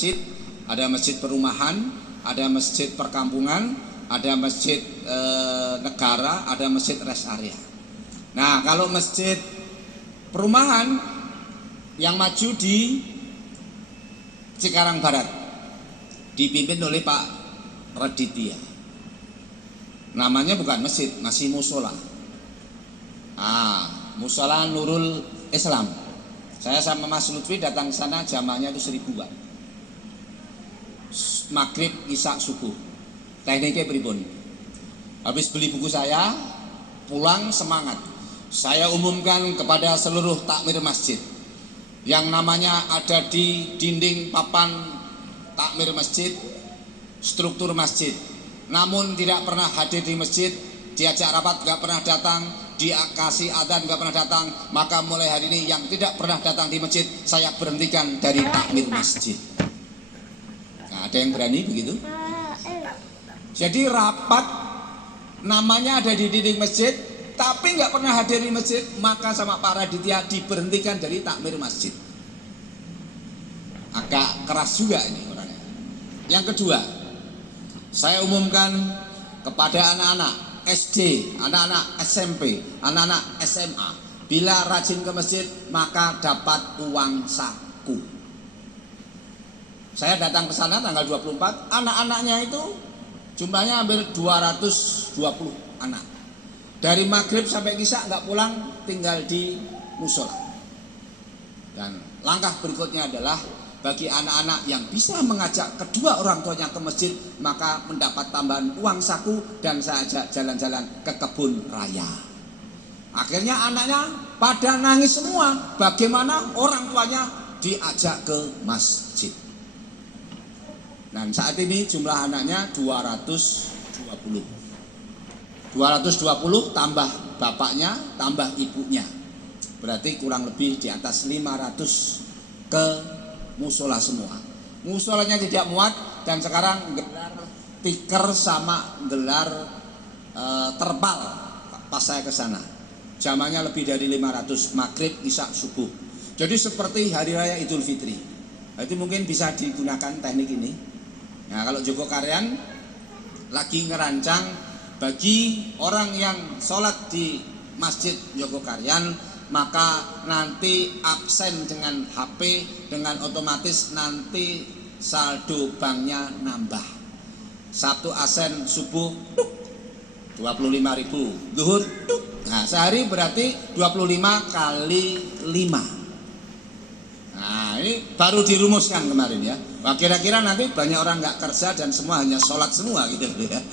masjid, ada masjid perumahan, ada masjid perkampungan, ada masjid negara, ada masjid rest area. Nah, kalau masjid perumahan yang maju di Cikarang Barat dipimpin oleh Pak Raditya. Namanya bukan masjid, masih musola. Musola Nurul Islam. Saya sama Mas Lutfi datang ke sana, jamaahnya itu 1000-an. Maghrib, isya, subuh. Tekniknya pripun? Habis beli buku saya, pulang semangat. Saya umumkan kepada seluruh takmir masjid yang namanya ada di dinding papan takmir masjid, struktur masjid, namun tidak pernah hadir di masjid, diajak rapat gak pernah datang, dikasih adzan gak pernah datang, maka mulai hari ini yang tidak pernah datang di masjid saya berhentikan dari takmir masjid. Nah, ada yang berani begitu? Jadi rapat namanya ada di dinding masjid tapi nggak pernah hadir di masjid, maka sama Pak Raditya diberhentikan dari takmir masjid. Agak keras juga ini orangnya. Yang kedua, saya umumkan kepada anak-anak SD, anak-anak SMP, anak-anak SMA, bila rajin ke masjid maka dapat uang saku. Saya datang ke sana tanggal 24, anak-anaknya itu jumlahnya hampir 220 anak. Dari maghrib sampai isya nggak pulang, tinggal di musola. Dan langkah berikutnya adalah bagi anak-anak yang bisa mengajak kedua orang tuanya ke masjid, maka mendapat tambahan uang saku dan saya ajak jalan-jalan ke kebun raya. Akhirnya anaknya pada nangis semua. Bagaimana orang tuanya diajak ke masjid. Dan saat ini jumlah anaknya 220 tambah bapaknya tambah ibunya, berarti kurang lebih di atas 500 ke musola semua. Musolanya tidak muat dan sekarang gelar tikar sama gelar terpal pas saya ke sana. Jamanya lebih dari 500, maghrib, isya, subuh. Jadi seperti hari raya Idul Fitri. Itu mungkin bisa digunakan teknik ini. Nah, kalau Joko Karyan lagi ngerancang bagi orang yang sholat di Masjid Joko Karyan, maka nanti absen dengan HP, dengan otomatis nanti saldo banknya nambah. Sabtu absen subuh 25.000, zuhur nah sehari berarti 25 kali 5. Nah, ini baru dirumuskan kemarin ya. Wah, kira-kira nanti banyak orang nggak kerja dan semua hanya sholat semua gitu ya.